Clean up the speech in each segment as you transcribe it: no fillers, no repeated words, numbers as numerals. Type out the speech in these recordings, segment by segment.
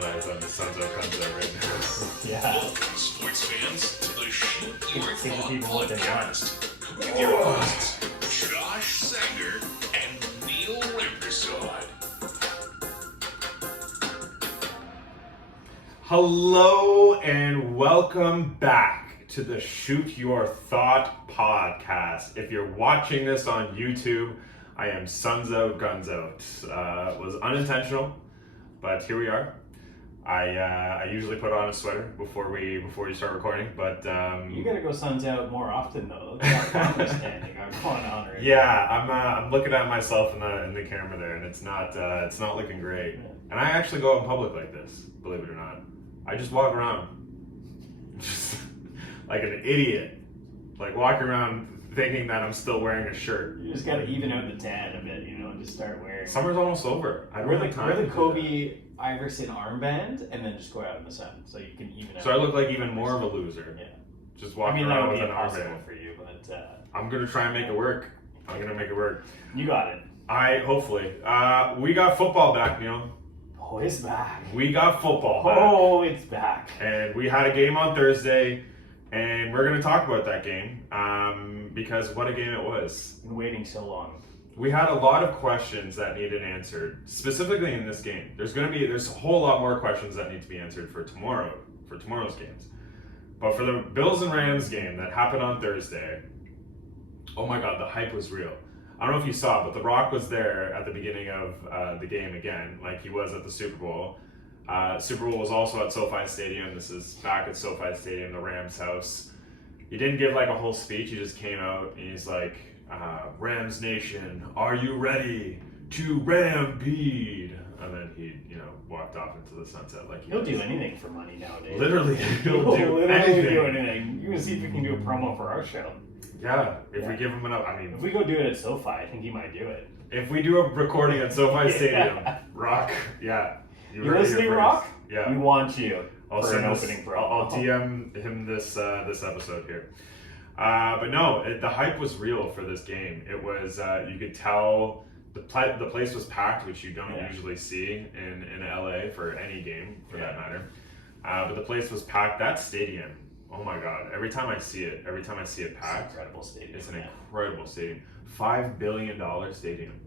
realize I'm the Suns of Gunzo right now. Yeah. Welcome, sports fans, to the Shoot Your See the Thought people what they want. podcast with your hosts, Josh Sanger and Neil Rimpersod. Hello and welcome back to the Shoot Your Thought podcast. If you're watching this on YouTube, I am Sunzo Gunzo. It was unintentional, but here we are. I usually put on a sweater before you start recording, but You gotta go suns out more often though. Look at that camera standing going on right yeah, I'm looking at myself in the camera there, and it's not looking great. Yeah. And I actually go out in public like this, believe it or not. I just walk around just like an idiot, like walking around thinking that I'm still wearing a shirt. You just gotta even out the tan a bit, and just start wearing. Summer's almost over. I don't Wear have the time to do Kobe Iverson armband and then just go out in the sun so you can even that. out. So I look like even more of a loser. Yeah. Just I walking mean, that around would with be an impossible armband. for you, but I'm gonna try and make it work. you got it. Hopefully. We got football back, Neil. Oh, it's back. We got football back. Oh, it's back. And we had a game on Thursday, and we're going to talk about that game because what a game it was. Been waiting so long. We had a lot of questions that needed answered, specifically in this game. There's a whole lot more questions that need to be answered for tomorrow's games. But for the Bills and Rams game that happened on Thursday, oh my God, the hype was real. I don't know if you saw, but The Rock was there at the beginning of the game again, like he was at the Super Bowl. Super Bowl was also at SoFi Stadium. This is back at SoFi Stadium, the Rams house. He didn't give like a whole speech. He just came out and he's like, Rams Nation, are you ready to Rampede? And then he, walked off into the sunset like He'll do anything for money nowadays. Literally, he'll do literally anything. do anything. You can see if we can do a promo for our show. Yeah, if we give him enough. I mean, If we go do it at SoFi, I think he might do it. if we do a recording at SoFi Yeah. Stadium, Rock, yeah. You heard it listening, here Rock? first. Yeah. We want you I'll for an send this- opening promo. I'll DM him this episode here. But no, the hype was real for this game. It was you could tell the place was packed, which you don't usually see in LA for any game for that matter. But the place was packed. That stadium, oh my God! Every time I see it packed, It's an incredible stadium. it's an incredible stadium. $5 billion stadium.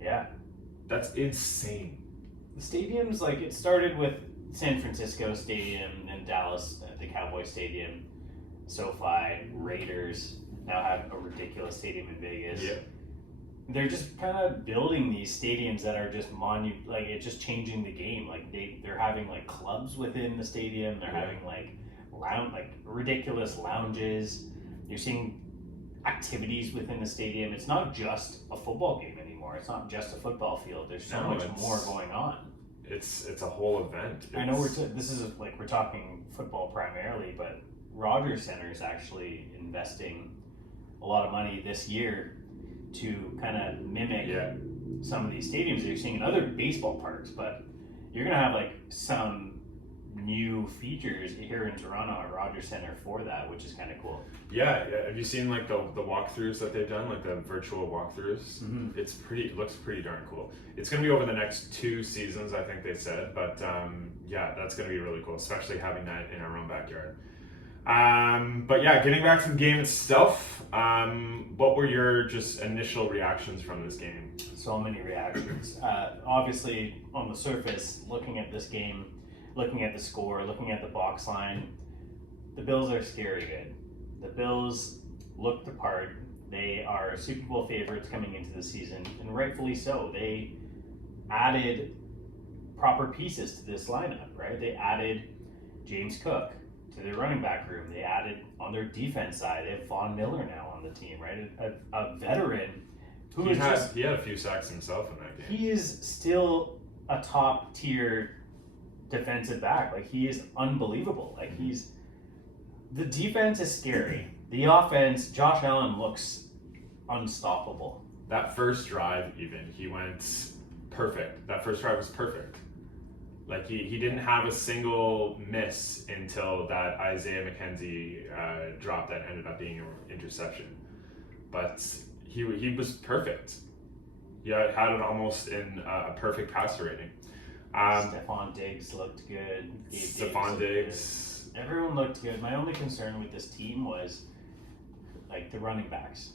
Yeah. That's insane. The stadiums, like, it started with San Francisco Stadium and Dallas, the Cowboy Stadium, SoFi, Raiders now have a ridiculous stadium in Vegas. Yeah. They're just kind of building these stadiums that are just it's just changing the game. Like they're having like clubs within the stadium. They're having like ridiculous lounges. You're seeing activities within the stadium. It's not just a football game anymore. It's not just a football field. There's so much more going on. It's a whole event. I know we're talking football primarily, but Rogers Center is actually investing a lot of money this year to kind of mimic some of these stadiums that you're seeing in other baseball parks, but you're going to have like some new features here in Toronto at Rogers Center for that, which is kind of cool. Yeah, have you seen like the walkthroughs that they've done, like the virtual walkthroughs? Mm-hmm. It looks pretty darn cool. It's going to be over the next 2 seasons, I think they said, but that's going to be really cool, especially having that in our own backyard. But yeah, getting back to the game itself, what were your just initial reactions from this game? So many reactions. Obviously, on the surface, looking at this game, looking at the score, looking at the box line, the Bills are scary good. The Bills look the part. They are Super Bowl favorites coming into the season, and rightfully so. They added proper pieces to this lineup, right? They added James Cook to their running back room. They added on their defense side. They have Von Miller now on the team, right? A veteran who He had a few sacks himself in that game. he is still a top tier defensive back. Like, he is unbelievable. Like, the defense is scary. The offense, Josh Allen looks unstoppable. That first drive, even, he went perfect. That first drive was perfect. Like, he didn't have a single miss until that Isaiah McKenzie drop that ended up being an interception. But he was perfect. He had it almost in a perfect passer rating. Stephon Diggs looked good. Stephon Diggs. Good. Everyone looked good. My only concern with this team was like the running backs.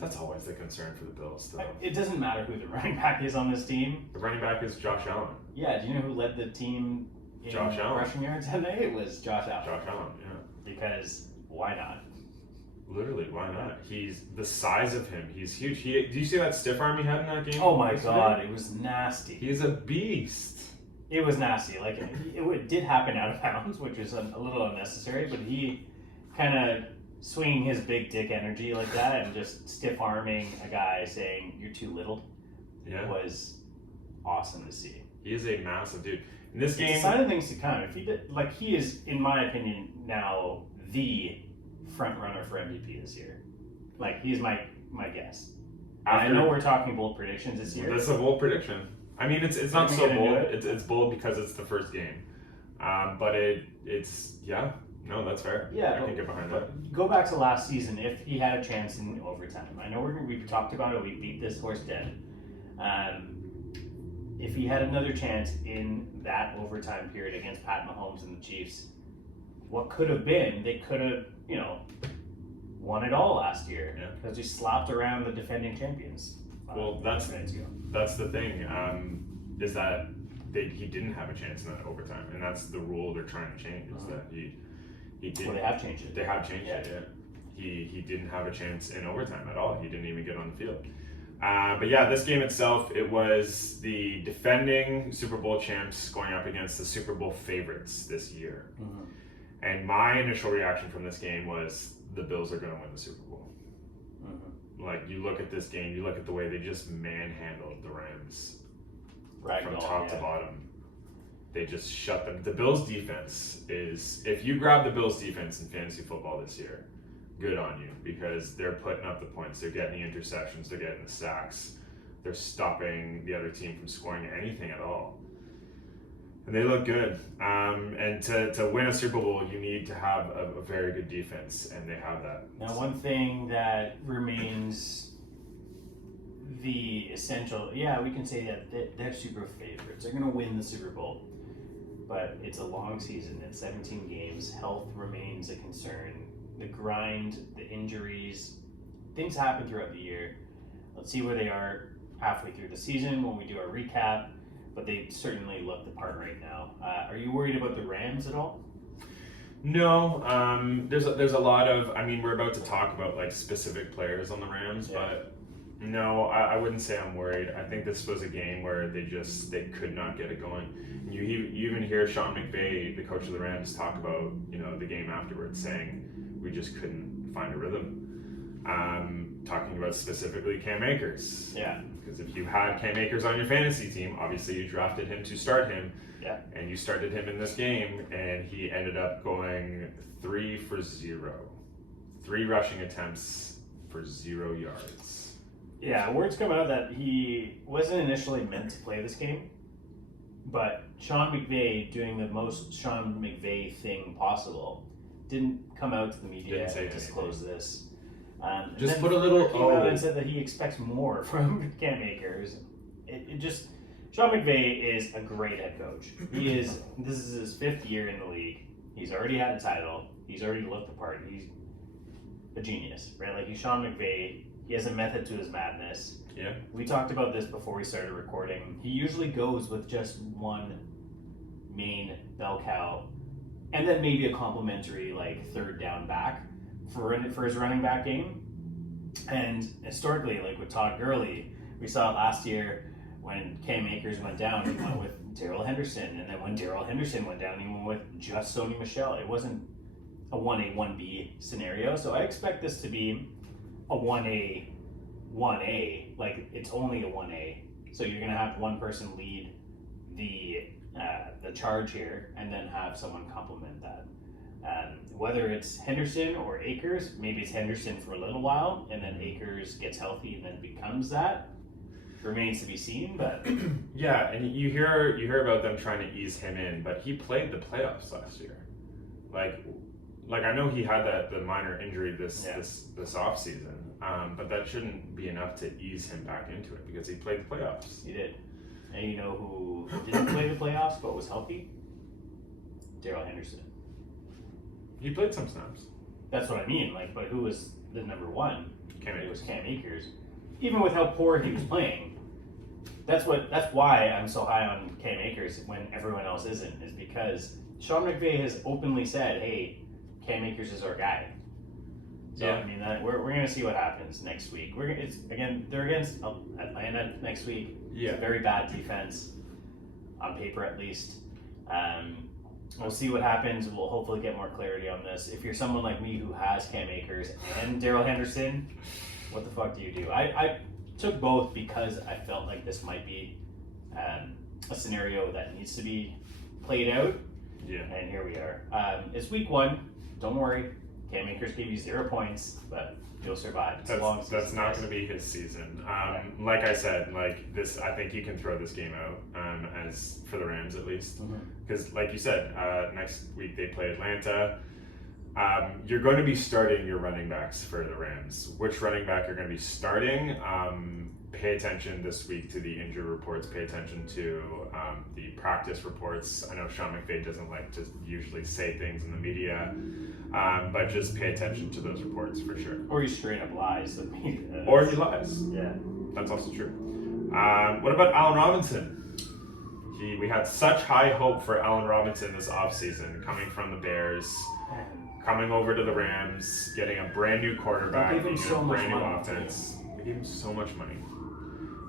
That's always the concern for the Bills, though. It doesn't matter who the running back is on this team. The running back is Josh Allen. Yeah, do you know who led the team in Josh Allen. rushing yards today? It was Josh Allen. Josh Allen, yeah. Because why not? Literally, why not? He's the size of him. He's huge. Do you see that stiff arm he had in that game? Oh my god, it was nasty. He's a beast. It was nasty. Like it did happen out of bounds, which was a little unnecessary. But he kind of swinging his big dick energy like that and just stiff arming a guy saying you're too little. Yeah, was awesome to see. He is a massive dude. In this game, it's a sign of things to come. If he did, like he is, in my opinion, now the front runner for MVP this year. Like he's my guess. I know we're talking bold predictions this year. That's a bold prediction. I mean, it's not so bold. It's bold because it's the first game. But it's yeah. No, that's fair. Yeah, I can get behind that. Go back to last season. If he had a chance in overtime, I know we've talked about it. We beat this horse dead. If he had another chance in that overtime period against Pat Mahomes and the Chiefs, what could have been? They could have, won it all last year because we slapped around the defending champions. Well, that's the thing. Is that he didn't have a chance in that overtime, and that's the rule they're trying to change. Is that he didn't. Well, they have changed it. They have changed it. Yeah. He didn't have a chance in overtime at all. He didn't even get on the field. But yeah, this game itself, it was the defending Super Bowl champs going up against the Super Bowl favorites this year. Mm-hmm. And my initial reaction from this game was the Bills are going to win the Super Bowl. Mm-hmm. Like, you look at this game, you look at the way they just manhandled the Rams from top to bottom. They just shut them. The Bills defense is, if you grab the Bills defense in fantasy football this year, good on you, because they're putting up the points, they're getting the interceptions, they're getting the sacks, they're stopping the other team from scoring anything at all. And they look good. And to win a Super Bowl, you need to have a very good defense, and they have that. Now, one thing that remains the essential, we can say that they're Super favorites. They're going to win the Super Bowl. But it's a long season. It's 17 games. Health remains a concern. The grind, the injuries, things happen throughout the year. Let's see where they are halfway through the season when we do our recap. But they certainly look the part right now. Are you worried about the Rams at all? No. There's a lot of. I mean, we're about to talk about like specific players on the Rams, but no, I wouldn't say I'm worried. I think this was a game where they could not get it going. You even hear Sean McVay, the coach of the Rams, talk about the game afterwards, saying we just couldn't find a rhythm. Talking about specifically Cam Akers. Yeah. Because if you had Cam Akers on your fantasy team, obviously you drafted him to start him. Yeah. And you started him in this game, and he ended up going 3 for 0. 3 rushing attempts for 0 yards. Yeah, words come out that he wasn't initially meant to play this game, but Sean McVay, doing the most Sean McVay thing possible, didn't come out to the media and disclose this. Just put a little came out and said that he expects more from Cam Akers. Sean McVay is a great head coach. This is his 5th year in the league. He's already had a title. He's already looked the part. He's a genius, right? Like, he's Sean McVay. He has a method to his madness. Yeah. We talked about this before we started recording. He usually goes with just one main bell cow, and then maybe a complimentary like third down back for his running back game. And historically, like with Todd Gurley, we saw it last year when Cam Akers went down, he went with Darrell Henderson, and then when Darrell Henderson went down, he went with just Sony Michel. It wasn't a 1A, 1B scenario, so I expect this to be a 1A, 1A. Like, it's only a 1A, so you're gonna have one person lead the charge here, and then have someone complement that. Whether it's Henderson or Akers, maybe it's Henderson for a little while, and then Akers gets healthy and then becomes that. Remains to be seen, but yeah, and you hear about them trying to ease him in, but he played the playoffs last year. Like I know he had the minor injury this off season, but that shouldn't be enough to ease him back into it because he played the playoffs. He did. And you know who didn't play the playoffs but was healthy? Darrell Henderson. He played some snaps. That's what I mean. Like, but who was the number one? Cam It was Akers. Cam Akers. Even with how poor he was playing, that's why I'm so high on Cam Akers when everyone else isn't. Is because Sean McVay has openly said, "Hey, Cam Akers is our guy." So Yeah. I mean, we're gonna see what happens next week. They're against Atlanta next week. Yeah. It's a very bad defense, on paper at least. We'll see what happens. We'll hopefully get more clarity on this. If you're someone like me who has Cam Akers and Darrell Henderson, what the fuck do you do? I took both because I felt like this might be a scenario that needs to be played out. Yeah. And here we are. It's week 1. Don't worry. Cam Akers gave you 0 points, but you'll survive. It's a long season. That's not going to be his season. Like I said, like this, I think you can throw this game out as for the Rams at least, because like you said, next week they play Atlanta. You're going to be starting your running backs for the Rams. Which running back you're going to be starting? Pay attention this week to the injury reports. Pay attention to the practice reports. I know Sean McVay doesn't like to usually say things in the media, but just pay attention to those reports for sure. Or he straight up lies. Or he lies. Yeah. That's also true. What about Allen Robinson? We had such high hope for Allen Robinson this offseason, coming from the Bears, coming over to the Rams, getting a brand new quarterback, They gave him so a much brand new money, offense. They gave him so much money.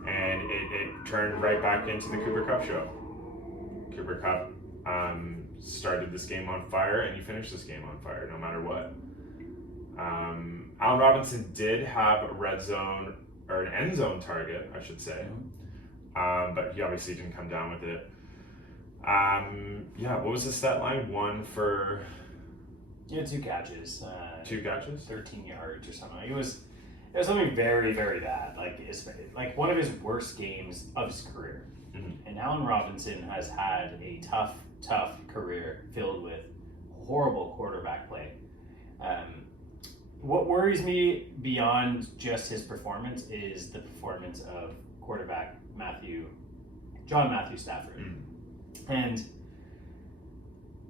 And it turned right back into the Cooper Kupp show. Cooper Kupp started this game on fire, and he finished this game on fire, no matter what. Allen Robinson did have a red zone, or an end zone target, I should say. But he obviously didn't come down with it. What was the stat line? One for... He had 2 catches. 2 catches? 13 yards or something. It was something very, very bad. It's like one of his worst games of his career. And Allen Robinson has had a tough career filled with horrible quarterback play. What worries me beyond just his performance is the performance of quarterback John Matthew Stafford. And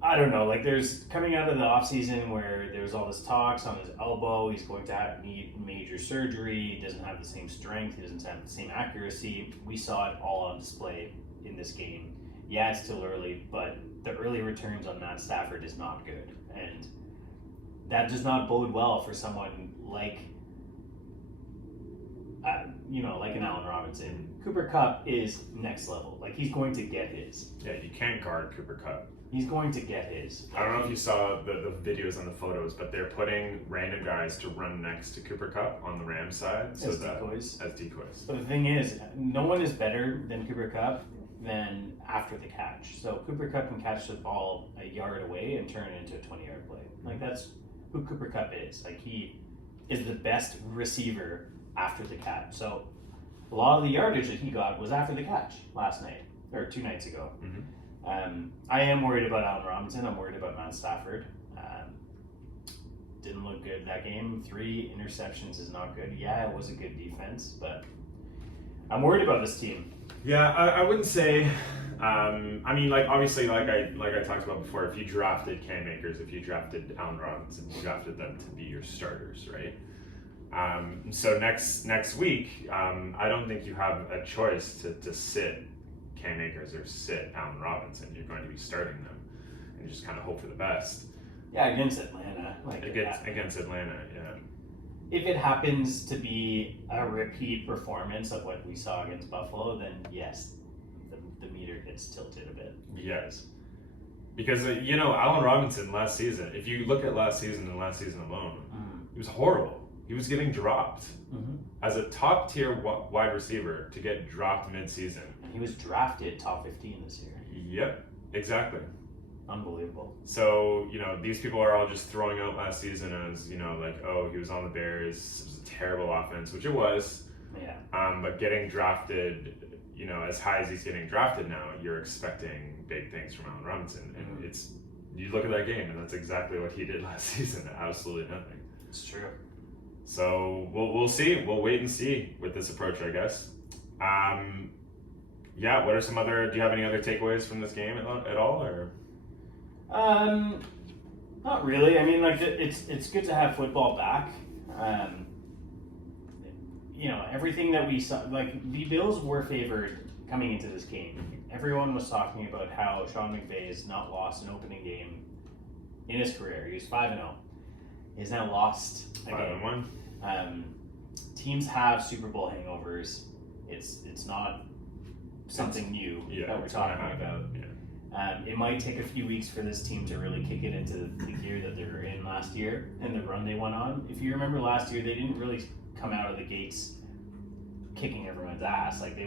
I don't know, like there's coming out of the offseason where there's all this talks on his elbow, he's going to need major surgery, he doesn't have the same strength, he doesn't have the same accuracy. We saw it all on display in this game. Yeah, it's still early, but the early returns on Matt Stafford is not good. And that does not bode well for someone like like an Allen Robinson. Cooper Kupp is next level. Like, he's going to get his. Yeah, you can't guard Cooper Kupp. He's going to get his. I don't know if you saw the videos and the photos, but they're putting random guys to run next to Cooper Kupp on the Rams side. As decoys. As decoys. But the thing is, no one is better than Cooper Kupp than after the catch. So Cooper Kupp can catch the ball a yard away and turn it into a 20-yard play. Like, that's who Cooper Kupp is. Like, he is the best receiver after the catch. So a lot of the yardage that he got was after the catch last night, or 2 nights ago. I am worried about Allen Robinson. I'm worried about Matt Stafford. Didn't look good that game. 3 interceptions is not good. Yeah, it was a good defense, but I'm worried about this team. Yeah, I wouldn't say. I mean, like obviously, like I talked about before, if you drafted Cam Akers, if you drafted Allen Robinson, you drafted them to be your starters, right? So next week, I don't think you have a choice to sit Cam Akers or sit Allen Robinson. You're going to be starting them and just kind of hope for the best. Yeah, against Atlanta. Against Atlanta, yeah. If it happens to be a repeat performance of what we saw against Buffalo, then yes, the meter gets tilted a bit. Yes. Because, Allen Robinson last season, if you look at last season and last season alone, he was horrible. He was getting dropped. As a top-tier wide receiver to get dropped mid-season. And he was drafted top 15 this year. Yep, exactly. Unbelievable. So, these people are all just throwing out last season as, like, oh, he was on the Bears, it was a terrible offense, which it was. Yeah. But getting drafted, as high as he's getting drafted now, you're expecting big things from Allen Robinson. And you look at that game, and that's exactly what he did last season. Absolutely nothing. It's true. So we'll see. We'll wait and see with this approach, I guess. Yeah. What are some other? Do you have any other takeaways from this game at all, or? Not really. I mean, like it's good to have football back. Everything that we saw, like the Bills were favored coming into this game. Everyone was talking about how Sean McVay has not lost an opening game in his career. He was 5-0. He's now lost a game. 5-1. Teams have Super Bowl hangovers. It's not something new that we're talking about. Yeah. It might take a few weeks for this team to really kick it into the gear that they were in last year and the run they went on. If you remember last year, they didn't really come out of the gates kicking everyone's ass. Like they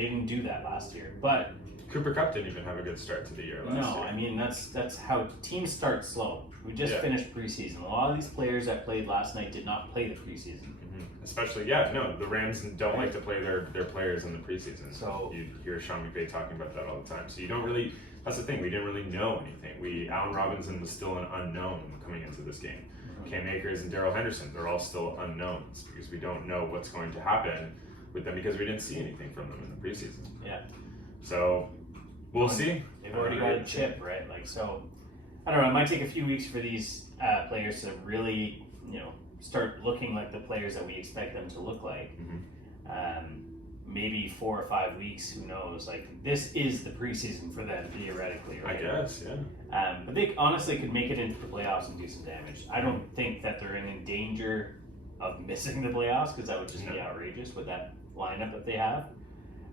didn't do that last year. But Cooper Kupp didn't even have a good start to the year last year. No, I mean that's how teams start slow. We just finished preseason. A lot of these players that played last night did not play the preseason. Mm-hmm. Especially, the Rams don't like to play their players in the preseason. So you hear Sean McVay talking about that all the time. So you don't really. That's the thing. We didn't really know anything. Allen Robinson was still an unknown coming into this game. Mm-hmm. Cam Akers and Darrell Henderson, they're all still unknowns because we don't know what's going to happen with them because we didn't see anything from them in the preseason. Yeah. So we'll see. They've already got a chip, right? Like, so I don't know. It might take a few weeks for these players to really, start looking like the players that we expect them to look like. Mm-hmm. Maybe 4 or 5 weeks. Who knows? Like, this is the preseason for them theoretically, right? I guess, yeah. But they honestly could make it into the playoffs and do some damage. I don't think that they're in danger of missing the playoffs because that would just be outrageous with that lineup that they have.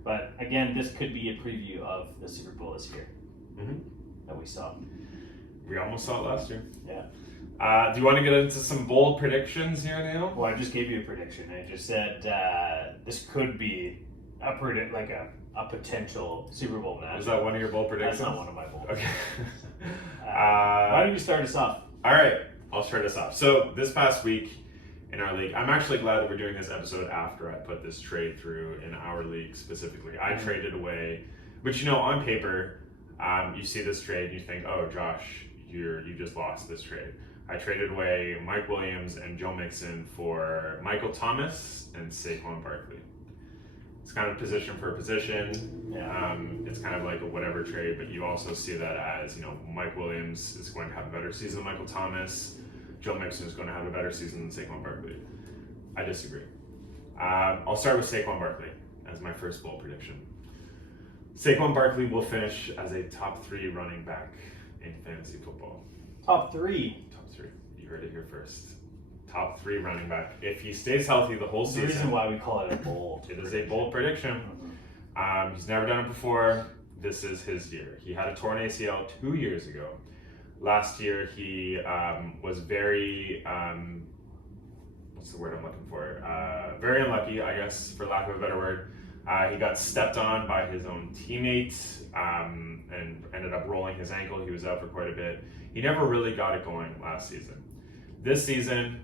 But again, this could be a preview of the Super Bowl this year that we saw. We almost saw it last year. Yeah. Do you want to get into some bold predictions here, Neil? Well, I just gave you a prediction. I just said this could be a potential Super Bowl match. Was that one of your bold predictions? That's not one of my bold. Okay. Why don't you start us off? All right, I'll start us off. So this past week in our league, I'm actually glad that we're doing this episode after I put this trade through in our league specifically. I traded away, which on paper, you see this trade and you think, oh, Josh, you just lost this trade. I traded away Mike Williams and Joe Mixon for Michael Thomas and Saquon Barkley. It's kind of position for position. Yeah. It's kind of like a whatever trade, but you also see that as, Mike Williams is going to have a better season than Michael Thomas. Joe Mixon is going to have a better season than Saquon Barkley. I disagree. I'll start with Saquon Barkley as my first bold prediction. Saquon Barkley will finish as a top 3 running back in fantasy football. Top 3. Top 3. You heard it here first. Top 3 running back. If he stays healthy the whole season. The reason why we call it a bold. It is a bold prediction. He's never done it before. This is his year. He had a torn ACL 2 years ago. Last year he was very, what's the word I'm looking for? Very unlucky, I guess, for lack of a better word. He got stepped on by his own teammates and ended up rolling his ankle. He was out for quite a bit. He never really got it going last season. This season,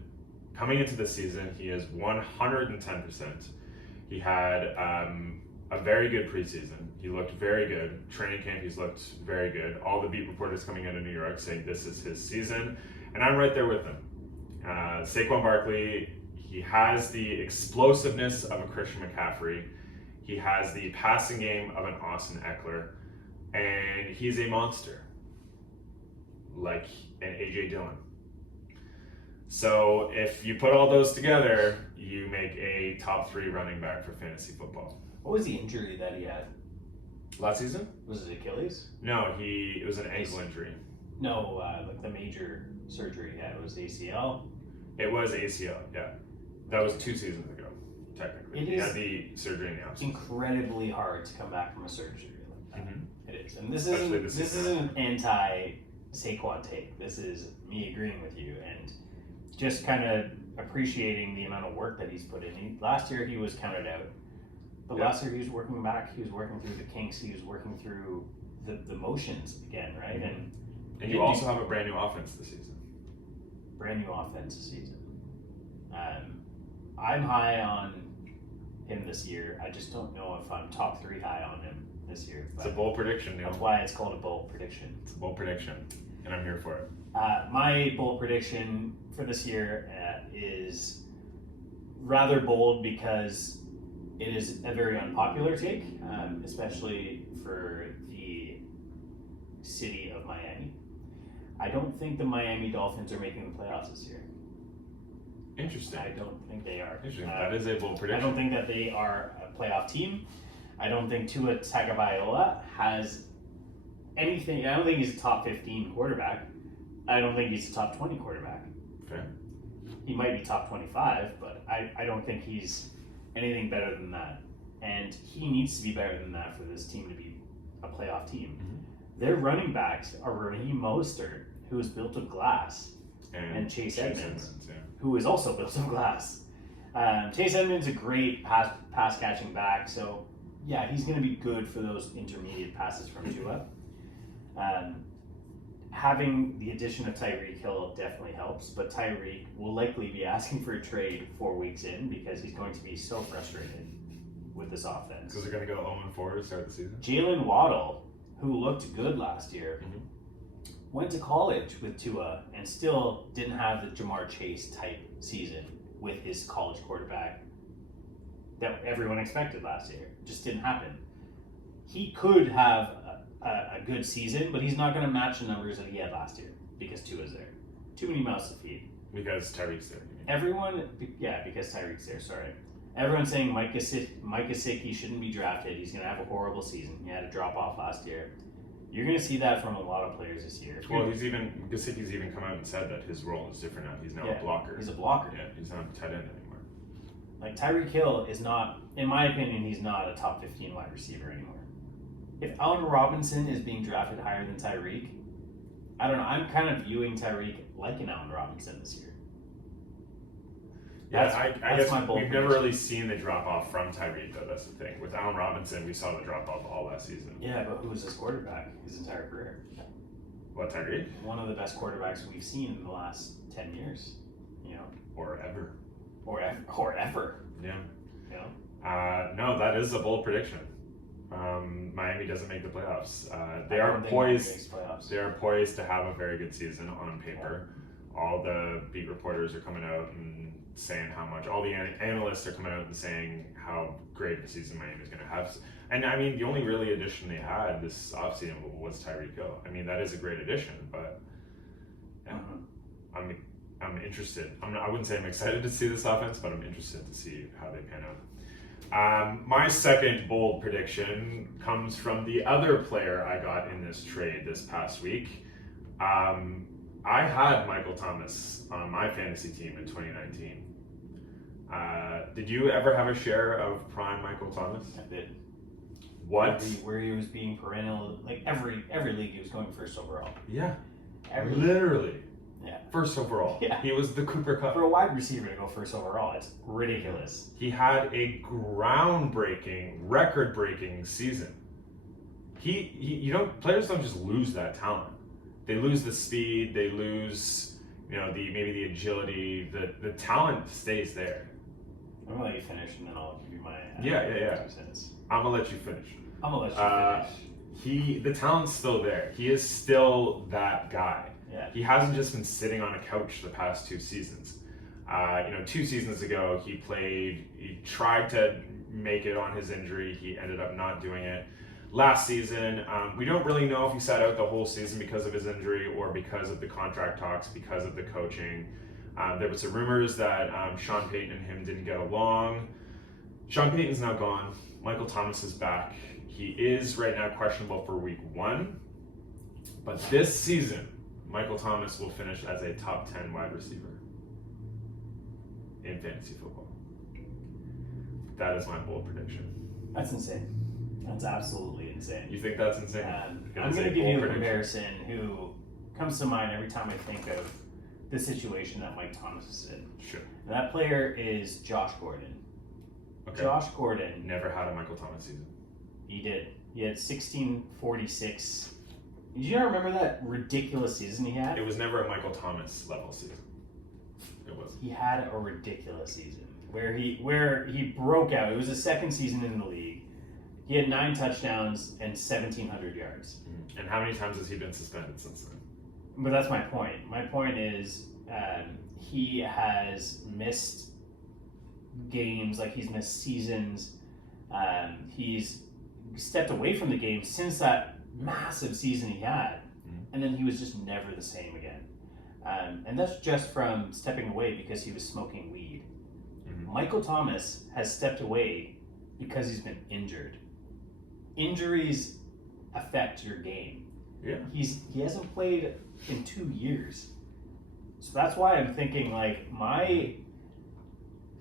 coming into this season, he is 110%. He had a very good preseason. He looked very good. Training camp, he's looked very good. All the beat reporters coming out of New York saying this is his season, and I'm right there with him. Saquon Barkley, he has the explosiveness of a Christian McCaffrey. He has the passing game of an Austin Eckler, and he's a monster, like an A.J. Dillon. So if you put all those together, you make a top 3 running back for fantasy football. What was the injury that he had? Last season? Was it Achilles? No, it was an ankle injury. No, like the major surgery he had. It was ACL. It was ACL, yeah. That was 2 seasons ago, technically. He had the surgery in the offseason. Incredibly hard to come back from a surgery like that. Mm-hmm. It is. And this isn't an anti-Saquon take. This is me agreeing with you and just kind of appreciating the amount of work that he's put in. Last year he was counted out. But last year he was working back, he was working through the kinks, he was working through the motions again, right? And you also have a brand new offense this season. Brand new offense this season. I'm high on him this year. I just don't know if I'm top 3 high on him this year. It's a bold prediction, Neil. That's why it's called a bold prediction. It's a bold prediction, and I'm here for it. My bold prediction for this year is rather bold because It is a very unpopular take, especially for the city of Miami. I don't think the Miami Dolphins are making the playoffs this year. Interesting. I don't think they are. Interesting. That is a bold prediction. I don't think that they are a playoff team. I don't think Tua Tagovailoa has anything. I don't think he's a top 15 quarterback. I don't think he's a top 20 quarterback. Okay. He might be top 25, but I don't think he's anything better than that. And he needs to be better than that for this team to be a playoff team. Mm-hmm. Their running backs are Raheem Mostert, who is built of glass, and Chase Edmonds, yeah. who is also built of glass. Chase Edmonds is a great pass catching back, so yeah, he's going to be good for those intermediate passes from Tua. Having the addition of Tyreek Hill definitely helps, but Tyreek will likely be asking for a trade 4 weeks in because he's going to be so frustrated with this offense. Because they're going to go 0-4 to start the season. Jalen Waddle, who looked good last year, Mm-hmm. went to college with Tua and still didn't have the Jamar Chase type season with his college quarterback that everyone expected last year. It just didn't happen. He could have a good season, but he's not going to match the numbers that he had last year because Tua's there. Too many mouths to feed. Because Tyreek's there. Because Tyreek's there, sorry. Everyone's saying Mike Gesicki shouldn't be drafted. He's going to have a horrible season. He had a drop off last year. You're going to see that from a lot of players this year. Well, Gesicki's even come out and said that his role is different now. He's now a blocker. He's a blocker. Yeah, he's not a tight end anymore. Like Tyreek Hill is not, in my opinion, he's not a top 15 wide receiver anymore. If Allen Robinson is being drafted higher than Tyreek, I don't know. I'm kind of viewing Tyreek like an Allen Robinson this year. Yeah, I guess my bold we've never really seen the drop off from Tyreek, though. That's the thing. With Allen Robinson, we saw the drop off all last season. Yeah, but who was his quarterback his entire career? What, Tyreek? One of the best quarterbacks we've seen in the last 10 years. You know, Or ever. or ever. Yeah. You know. No, that is a bold prediction. Miami doesn't make the playoffs. They I are don't think Miami poised. makes playoffs. They are poised to have a very good season on paper. All the beat reporters are coming out and saying how much. All the analysts are coming out and saying how great of a season Miami is going to have. And I mean, the only really addition they had this offseason was Tyreek Hill. I mean, that is a great addition, but yeah, I'm interested. I wouldn't say I'm excited to see this offense, but I'm interested to see how they pan out. My second bold prediction comes from the other player I got in this trade this past week. I had Michael Thomas on my fantasy team in 2019. Did you ever have a share of prime Michael Thomas? I did. What? Where he was being perennial, like every league he was going first overall. Yeah. Every literally. Yeah. First overall. Yeah. He was the Cooper Cup. For a wide receiver to go first overall, it's ridiculous. He had a groundbreaking, record-breaking season. Players don't just lose that talent. They lose the speed. They lose, maybe the agility. The talent stays there. I'm gonna let you finish, and then I'll give you my 2 cents. I'm gonna let you finish. I'm gonna let you finish. The talent's still there. He is still that guy. Yeah. He hasn't just been sitting on a couch the past 2 seasons. 2 seasons ago, he tried to make it on his injury. He ended up not doing it. Last season, we don't really know if he sat out the whole season because of his injury or because of the contract talks, because of the coaching. There were some rumors that Sean Payton and him didn't get along. Sean Payton's now gone. Michael Thomas is back. He is right now questionable for week 1. But this season, Michael Thomas will finish as a top 10 wide receiver in fantasy football. That is my bold prediction. That's insane. That's absolutely insane. You think that's insane? I'm going to give you a comparison who comes to mind every time I think of the situation that Mike Thomas is in. Sure. And that player is Josh Gordon. Okay. Josh Gordon. Never had a Michael Thomas season. He did. He had 1646. Did you remember that ridiculous season he had? It was never a Michael Thomas level season. It was. He had a ridiculous season where he broke out. It was his second season in the league. He had 9 touchdowns and 1,700 yards. And how many times has he been suspended since then? But that's my point. My point is he has missed games, like he's missed seasons He's stepped away from the game since that massive season he had, and then he was just never the same again. And that's just from stepping away because he was smoking weed. Michael Thomas has stepped away because he's been injured. Injuries affect your game. Yeah. He hasn't played in 2 years. So that's why I'm thinking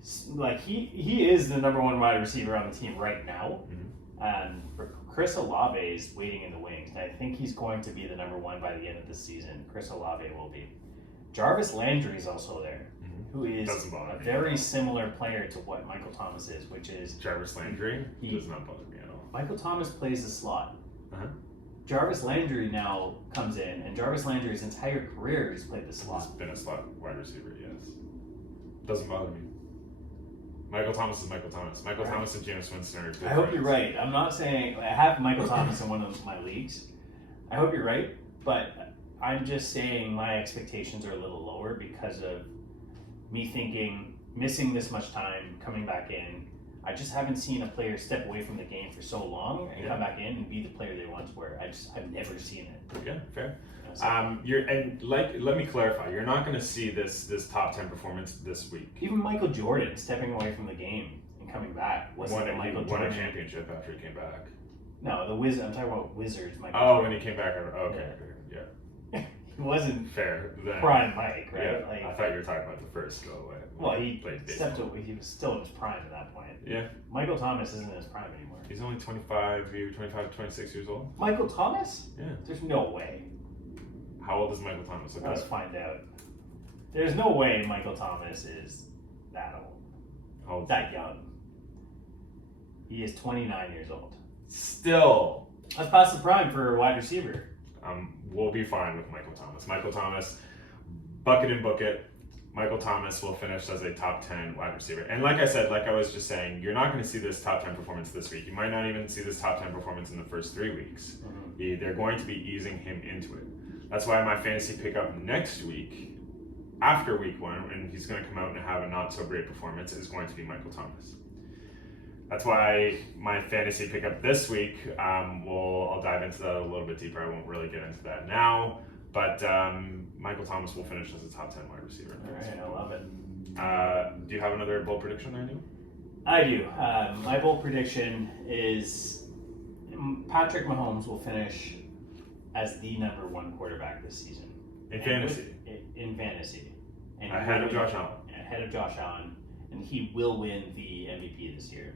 he is the number one wide receiver on the team right now. Chris Olave is waiting in the wings, and I think he's going to be the number one by the end of the season. Chris Olave will be. Jarvis Landry is also there, who is a very similar player to what Michael Thomas is, which is Jarvis Landry does not bother me at all. Michael Thomas plays the slot. Jarvis Landry now comes in, and Jarvis Landry's entire career he's played the slot. He's been a slot wide receiver, yes. Doesn't bother me. Michael Thomas is Michael Thomas. Michael Thomas and James Winston are good I hope friends. you're right. I'm not saying I have Michael Thomas in one of my leagues. I hope you're right, but I'm just saying my expectations are a little lower because of me thinking missing this much time, coming back in. I just haven't seen a player step away from the game for so long and come back in and be the player they once were. I've never seen it. Yeah, fair. Let me clarify. You're not going to see this top 10 performance this week. Even Michael Jordan stepping away from the game and coming back wasn't Won Michael Jordan. a championship after he came back. No, the Wizard. I'm talking about Wizards. Michael Oh, Jordan. when he came back. Okay, yeah. He wasn't Fair. Then, prime Mike, right? Yeah, I thought you were talking about the first go away. Well, he played stepped baseball. away. He was still in his prime at that point. Yeah. Michael Thomas isn't in his prime anymore. He's only 25, 26 years old. Michael Thomas? Yeah. There's no way. How old is Michael Thomas? Okay. Let's find out. There's no way Michael Thomas is that old. How old? That young. He is 29 years old. Still. That's past the prime for a wide receiver. We'll be fine with Michael Thomas. Michael Thomas, bucket and book it. Michael Thomas will finish as a top 10 wide receiver. And like I said, like I was just saying, you're not going to see this top 10 performance this week. You might not even see this top 10 performance in the first 3 weeks. They're going to be easing him into it. That's why my fantasy pickup next week, after week 1, and he's going to come out and have a not so great performance, is going to be Michael Thomas. That's why my fantasy pickup this week, I'll dive into that a little bit deeper. I won't really get into that now, but Michael Thomas will finish as a top 10 wide receiver. All right, I love it. Do you have another bold prediction there, Neil? I do. My bold prediction is Patrick Mahomes will finish as the number 1 quarterback this season. In fantasy? In fantasy. And Ahead of Josh Allen. Ahead of Josh Allen. And he will win the MVP this year.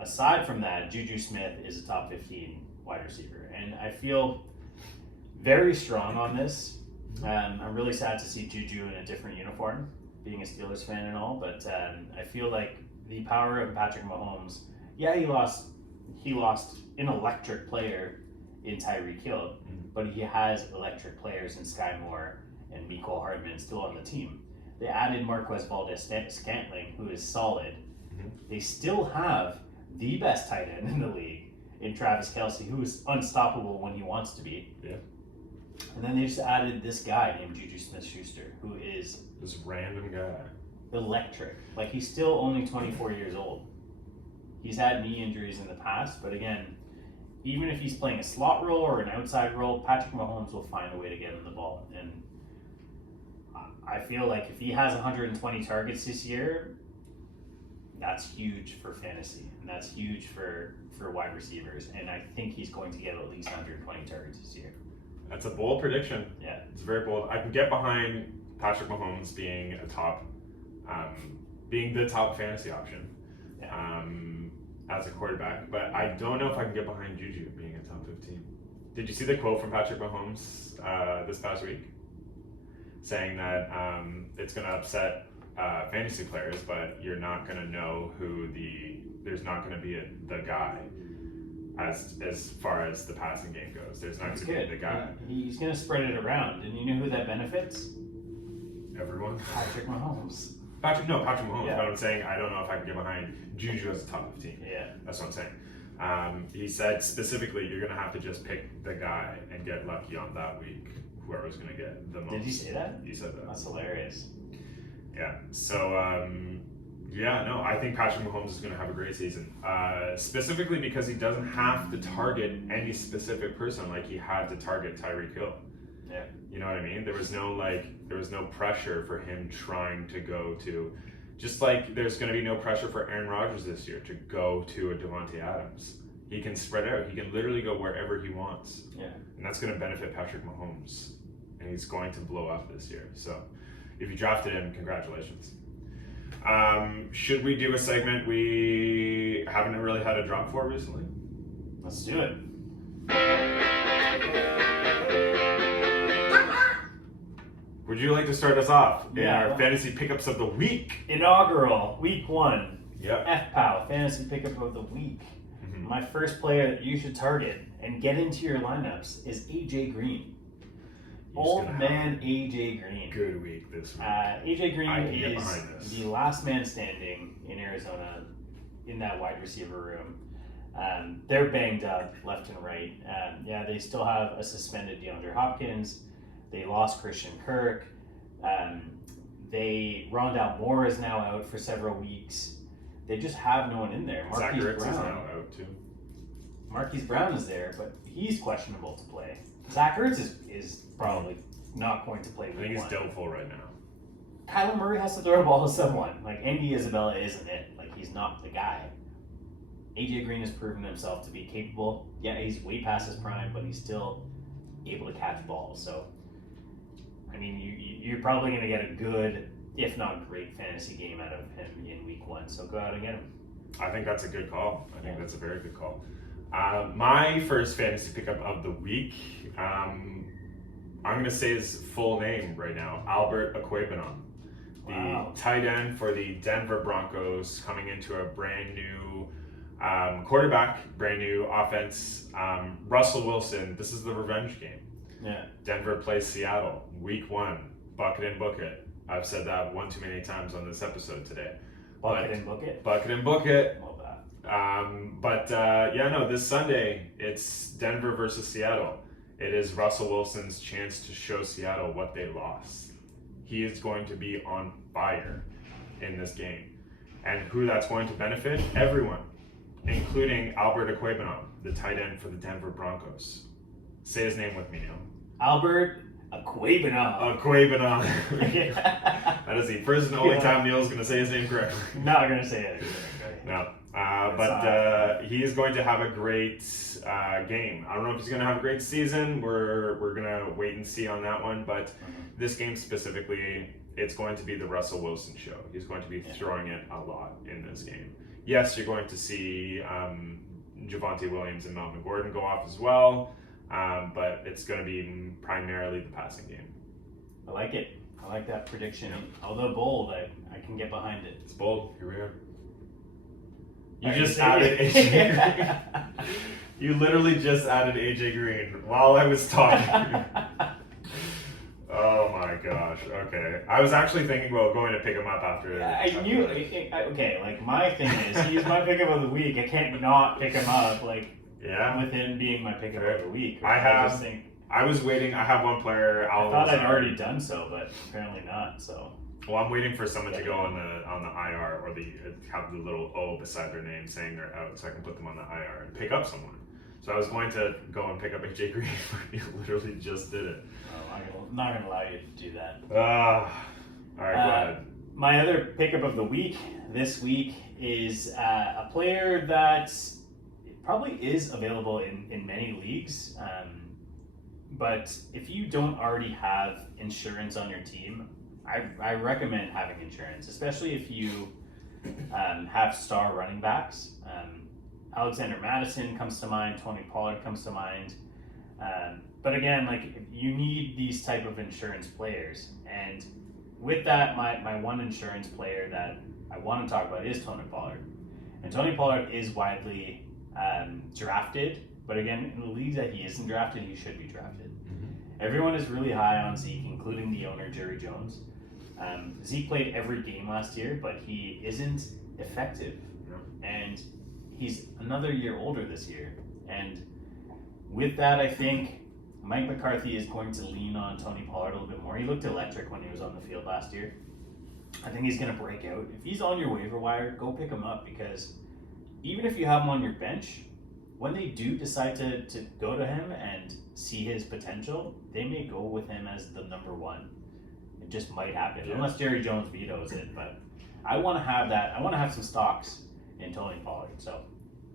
Aside from that, Juju Smith is a top 15 wide receiver. And I feel very strong on this. I'm really sad to see Juju in a different uniform, being a Steelers fan and all, but I feel like the power of Patrick Mahomes, he lost an electric player in Tyreek Hill, but he has electric players in Sky Moore and Mecole Hardman still on the team. They added Marquez Valdez-Scantling, who is solid. They still have the best tight end in the league in Travis Kelce, who is unstoppable when he wants to be. Yeah. And then they just added this guy named Juju Smith-Schuster, who is this random guy. Electric. Like, he's still only 24 years old. He's had knee injuries in the past, but again, even if he's playing a slot role or an outside role, Patrick Mahomes will find a way to get him the ball. And I feel like if he has 120 targets this year, that's huge for fantasy, and that's huge for wide receivers. And I think he's going to get at least 120 targets this year. That's a bold prediction. Yeah. It's very bold. I can get behind Patrick Mahomes being being the top fantasy option as a quarterback, but I don't know if I can get behind Juju being a top 15. Did you see the quote from Patrick Mahomes this past week? Saying that it's going to upset fantasy players, but you're not going to know there's not going to be the guy as far as the passing game goes. There's not going to be the guy. He's going to spread it around, and you know who that benefits? Everyone. Patrick Mahomes. Patrick Mahomes, Yeah. but I'm saying I don't know if I can get behind Juju as a top 15. Yeah. That's what I'm saying. He said specifically you're going to have to just pick the guy and get lucky on that week, whoever's going to get the most. Did he say that? He said that. That's hilarious. Yeah. So, Yeah, no, I think Patrick Mahomes is going to have a great season. Specifically because he doesn't have to target any specific person like he had to target Tyreek Hill. Yeah. You know what I mean? There was no pressure for him trying to go to, just like there's going to be no pressure for Aaron Rodgers this year to go to a Devontae Adams. He can spread out. He can literally go wherever he wants. Yeah. And that's going to benefit Patrick Mahomes. And he's going to blow up this year. So if you drafted him, congratulations. Should we do a segment we haven't really had a drop for recently? Let's do it. Would you like to start us off in Yeah. our fantasy pickups of the week? Inaugural week 1. Yeah. FPOW, fantasy pickup of the week. Mhm. My first player that you should target and get into your lineups is AJ Green. Old gonna man AJ Green. Good week this week. AJ Green I can get is behind this. the last man standing in Arizona in that wide receiver room. They're banged up left and right. They still have a suspended DeAndre Hopkins. They lost Christian Kirk. Rondale Moore is now out for several weeks. They just have no one in there. Zach Marquise Ertz is Brown. now out too. Marquise Brown is there, but he's questionable to play. Zach Ertz is probably not going to play I week think he's 1. doubtful right now. Kyler Murray has to throw the ball to someone. Like, Andy Isabella isn't it. Like, he's not the guy. AJ Green has proven himself to be capable. Yeah, he's way past his prime, but he's still able to catch balls. So, I mean, you're probably going to get a good, if not great, fantasy game out of him in week 1. So go out and get him. I think that's a good call. I think that's a very good call. My first fantasy pickup of the week, I'm going to say his full name right now, Albert Okwuegbunam. The tight end for the Denver Broncos, coming into a brand new quarterback, brand new offense. Russell Wilson, this is the revenge game. Yeah. Denver plays Seattle, week 1, bucket and book it. I've said that one too many times on this episode today. Bucket and book it. Bucket and book it. Love that. This Sunday, it's Denver versus Seattle. It is Russell Wilson's chance to show Seattle what they lost. He is going to be on fire in this game. And who that's going to benefit? Everyone, including Albert Okwuegbunam, the tight end for the Denver Broncos. Say his name with me, Neil. Albert Okwuegbunam. Okwuegbunam. That is the first and only time Neil's going to say his name correctly. Not going to say it. No. He is going to have a great game. I don't know if he's going to have a great season. We're going to wait and see on that one. But this game specifically, it's going to be the Russell Wilson show. He's going to be throwing it a lot in this game. Yes, you're going to see Javonte Williams and Melvin Gordon go off as well. But it's going to be primarily the passing game. I like it. I like that prediction. Although bold, I can get behind it. It's bold. Here we are. You Are just you added saying AJ Green. You literally just added AJ Green while I was talking. Oh my gosh. Okay. I was actually thinking about going to pick him up after. Okay, like my thing is, he's my pickup of the week. I can't not pick him up, with him being my pickup of the week. I was waiting. I have one player. I thought I'd already done so, but apparently not. So. Well, I'm waiting for someone to go on the IR or have the little O beside their name saying they're out, so I can put them on the IR and pick up someone. So I was going to go and pick up AJ Green, but you literally just did it. I'm not going to allow you to do that. All right, go ahead. My other pickup of the week this week is a player that probably is available in many leagues. But if you don't already have insurance on your team, I recommend having insurance, especially if you have star running backs. Alexander Madison comes to mind, Tony Pollard comes to mind. But again, you need these type of insurance players. And with that, my one insurance player that I want to talk about is Tony Pollard. And Tony Pollard is widely drafted, but again, in the leagues that he isn't drafted, he should be drafted. Mm-hmm. Everyone is really high on Zeke, including the owner, Jerry Jones. Zeke played every game last year, but he isn't effective. Yeah. And he's another year older this year. And with that, I think Mike McCarthy is going to lean on Tony Pollard a little bit more. He looked electric when he was on the field last year. I think he's going to break out. If he's on your waiver wire, go pick him up, because even if you have him on your bench, when they do decide to go to him and see his potential, they may go with him as the number one. It just might happen, unless Jerry Jones vetoes it. But I want to have that. I want to have some stocks in Tony Pollard. So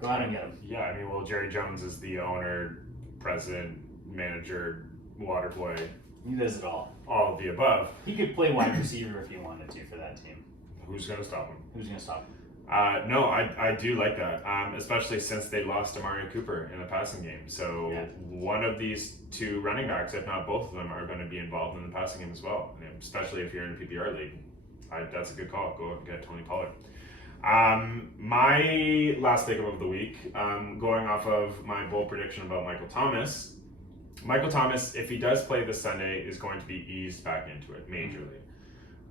go out and get him. Yeah, I mean, well, Jerry Jones is the owner, president, manager, water boy, He does it all. all of the above. He could play wide receiver if he wanted to for that team. Who's going to stop him? Who's going to stop him? No, I do like that, especially since they lost Amari Cooper in the passing game. So one of these two running backs, if not both of them, are going to be involved in the passing game as well, and especially if you're in a PPR league. That's a good call. Go and get Tony Pollard. My last pick of the week, going off of my bold prediction about Michael Thomas. Michael Thomas, if he does play this Sunday, is going to be eased back into it majorly.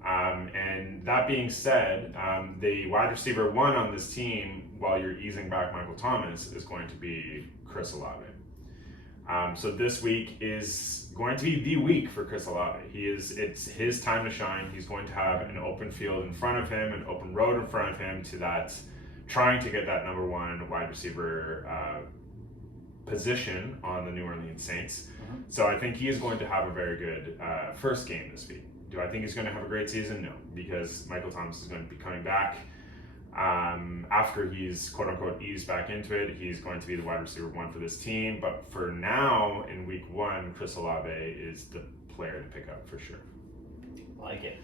And that being said, the wide receiver one on this team, while you're easing back Michael Thomas, is going to be Chris Olave. So this week is going to be the week for Chris Olave. It's his time to shine. He's going to have an open field in front of him, an open road in front of him to that, trying to get that number one wide receiver position on the New Orleans Saints. So I think he is going to have a very good first game this week. Do I think he's going to have a great season? No, because Michael Thomas is going to be coming back. After he's quote-unquote eased back into it, he's going to be the wide receiver one for this team. But for now, in week one, Chris Olave is the player to pick up for sure. Like it.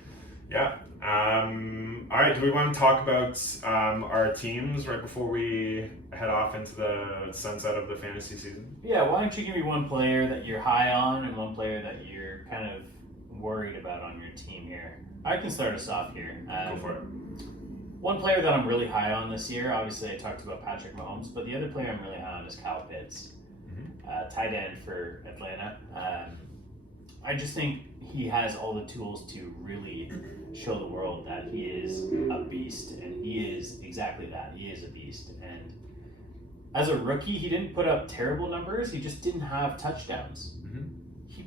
Yeah. All right, do we want to talk about our teams right before we head off into the sunset of the fantasy season? Yeah, why don't you give me one player that you're high on and one player that you're kind of worried about on your team here? I can start us off here. Go for it. One player that I'm really high on this year, obviously I talked about Patrick Mahomes, but the other player I'm really high on is Kyle Pitts, tight end for Atlanta. I just think he has all the tools to really show the world that he is a beast, and he is exactly that. He is a beast. And as a rookie, he didn't put up terrible numbers. He just didn't have touchdowns.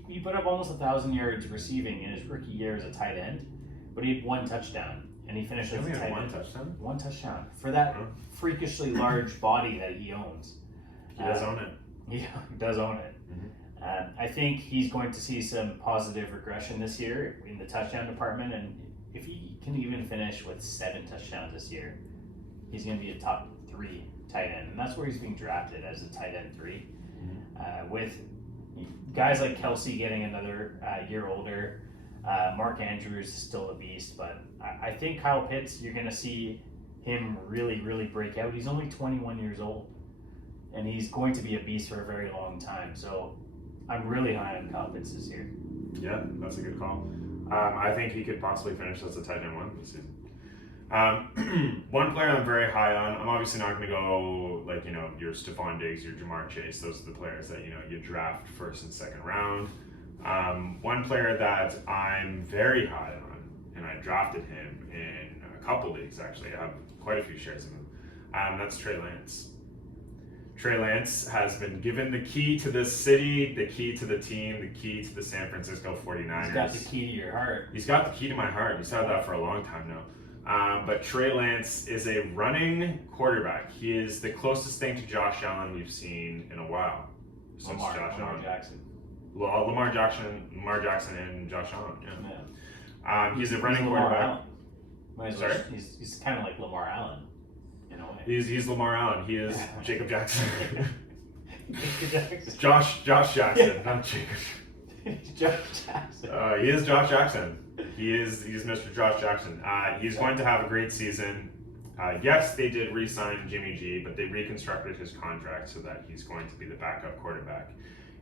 He put up almost 1,000 yards receiving in his rookie year as a tight end, but he had one touchdown, and he finished as a tight end. Touchdown? One touchdown for that freakishly large body that he owns. He does own it. Yeah, he does own it. I think he's going to see some positive regression this year in the touchdown department, and if he can even finish with 7 touchdowns this year, he's going to be a top 3 tight end, and that's where he's being drafted, as a tight end 3. With guys like Kelsey getting another year older, Mark Andrews is still a beast, but I think Kyle Pitts, you're going to see him really, really break out. He's only 21 years old, and he's going to be a beast for a very long time. So I'm really high on Kyle Pitts this year. Yeah, that's a good call. I think he could possibly finish as a tight end 1 this season. One player I'm very high on, I'm obviously not going to go like, your Stephon Diggs, your Jamar Chase. Those are the players that, you draft first and second round. One player that I'm very high on, and I drafted him in a couple leagues actually. I have quite a few shares of him. That's Trey Lance. Trey Lance has been given the key to this city, the key to the team, the key to the San Francisco 49ers. He's got the key to your heart. He's got the key to my heart. He's had that for a long time now. But Trey Lance is a running quarterback. He is the closest thing to Josh Allen we've seen in a while. Lamar Jackson. Well, Lamar Jackson and Josh Allen. Yeah. He's a running quarterback. Sorry? He's kind of like Lamar Allen in a way. He's Lamar Allen. He is Jacob Jackson. Jacob Jackson. Josh Jackson, not Jacob. Josh Jackson. He is Josh Jackson. He's Mr. Josh Jackson. He's going to have a great season. Yes, they did re-sign Jimmy G, but they reconstructed his contract so that he's going to be the backup quarterback.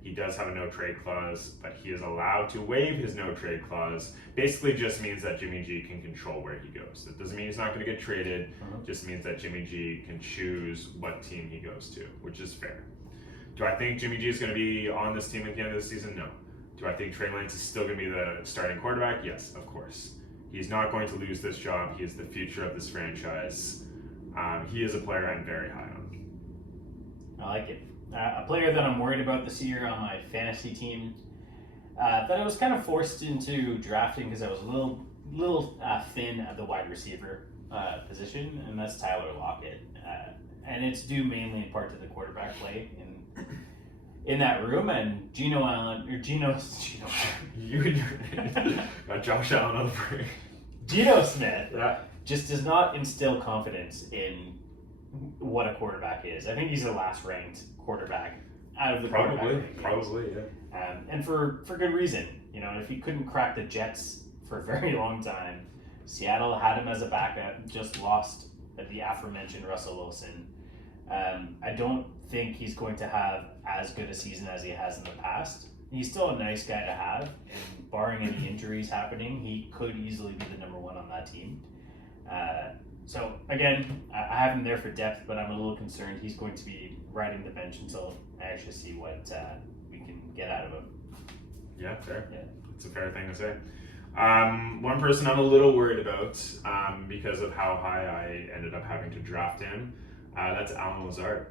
He does have a no-trade clause, but he is allowed to waive his no-trade clause. Basically just means that Jimmy G can control where he goes. That doesn't mean he's not going to get traded. Just means that Jimmy G can choose what team he goes to, which is fair. Do I think Jimmy G is going to be on this team at the end of the season? No. Do I think Trey Lance is still going to be the starting quarterback? Yes, of course. He's not going to lose this job. He is the future of this franchise. He is a player I'm very high on. I like it. A player that I'm worried about this year on my fantasy team, that I was kind of forced into drafting because I was a little little thin at the wide receiver position, and that's Tyler Lockett. And it's due mainly in part to the quarterback play in that room, and Geno You got Josh Allen on the break. Geno Smith Yeah. just does not instill confidence in what a quarterback is. I think he's the last ranked quarterback out of the quarterback rankings. Probably, yeah. And for good reason. You know, if he couldn't crack the Jets for a very long time, Seattle had him as a backup, just lost the aforementioned Russell Wilson. I don't think he's going to have as good a season as he has in the past. He's still a nice guy to have, and barring any injuries happening, he could easily be the number one on that team. So again, I have him there for depth, but I'm a little concerned he's going to be riding the bench until I actually see what we can get out of him. Yeah, fair. Yeah. It's a fair thing to say. One person I'm a little worried about because of how high I ended up having to draft him, that's Allen Lazard.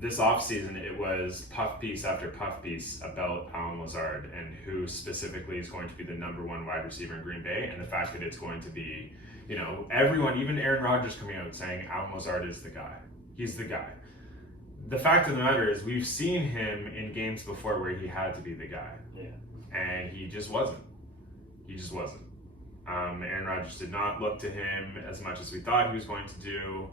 This offseason, it was puff piece after puff piece about Allen Lazard and who specifically is going to be the number one wide receiver in Green Bay, and the fact that it's going to be, you know, everyone, even Aaron Rodgers coming out saying Allen Lazard is the guy. He's the guy. The fact of the matter is we've seen him in games before where he had to be the guy. Yeah. And he just wasn't. Aaron Rodgers did not look to him as much as we thought he was going to do.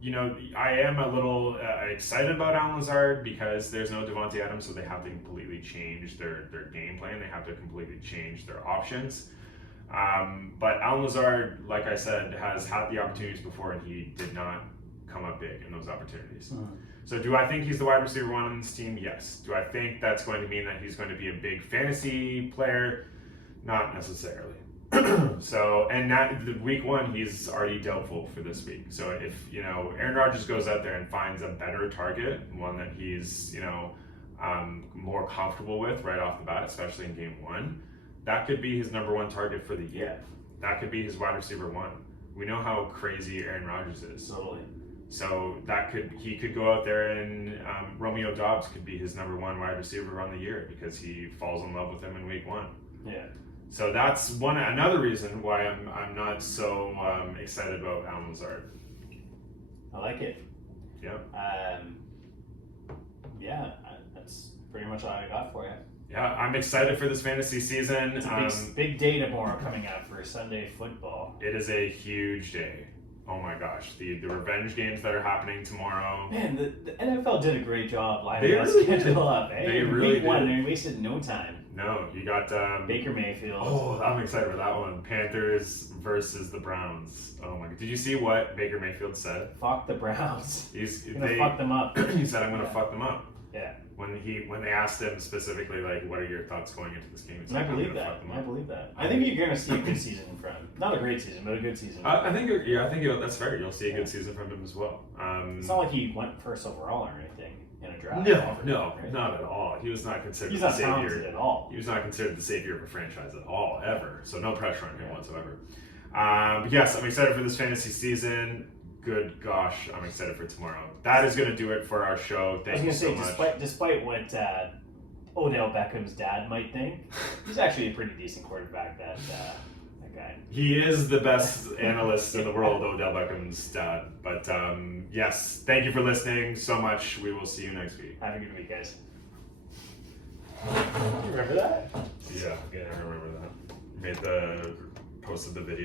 You know, I am a little excited about Allen Lazard because there's no Devontae Adams, so they have to completely change their game plan. They have to completely change their options. But Allen Lazard, like I said, has had the opportunities before, and he did not come up big in those opportunities. So do I think he's the wide receiver one on this team? Yes. Do I think that's going to mean that he's going to be a big fantasy player? Not necessarily. So, and that the week one, he's already doubtful for this week. So if, you know, Aaron Rodgers goes out there and finds a better target, one that he's, you know, more comfortable with right off the bat, especially in game one, that could be his number one target for the year. That could be his wide receiver one. We know how crazy Aaron Rodgers is. Totally. So he could go out there and Romeo Doubs could be his number one wide receiver on the year because he falls in love with him in week one. Yeah. So that's another reason why I'm not so excited about Allen Lazard. I like it. Yeah. That's pretty much all I got for you. Yeah, I'm excited for this fantasy season. It's a big day tomorrow coming up for Sunday football. It is a huge day. Oh my gosh, the revenge games that are happening tomorrow. Man, the NFL did a great job lining They that really schedule up. Eh? They really Week one, did. they wasted no time. No, you got Baker Mayfield. Oh, I'm excited for that one. Panthers versus the Browns. Oh my god! Did you see what Baker Mayfield said? Fuck the Browns. He's gonna fuck them up. He said, "I'm gonna fuck them up." Yeah. When they asked him specifically, like, what are your thoughts going into this game? He And said, I believe "I'm gonna that. fuck them I up." believe that. I think you're gonna see a good season from him. Not a great season, but a good season. I think that's fair. You'll see a good season from him as well. It's not like he went first overall or anything in a draft. No, right? Not at all. He was not considered He's the not talented savior at all. He was not considered the savior of a franchise at all, ever. So no pressure on him whatsoever. But yes, I'm excited for this fantasy season. Good gosh, I'm excited for tomorrow. That is going to do it for our show. Thank you so much. Despite what Odell Beckham's dad might think, he's actually a pretty decent quarterback. That guy. He is the best analyst in the world, Odell Beckham's dad. But yes, thank you for listening so much. We will see you next week. Have a good week, guys. You remember that? Yeah, I remember that. Posted the video.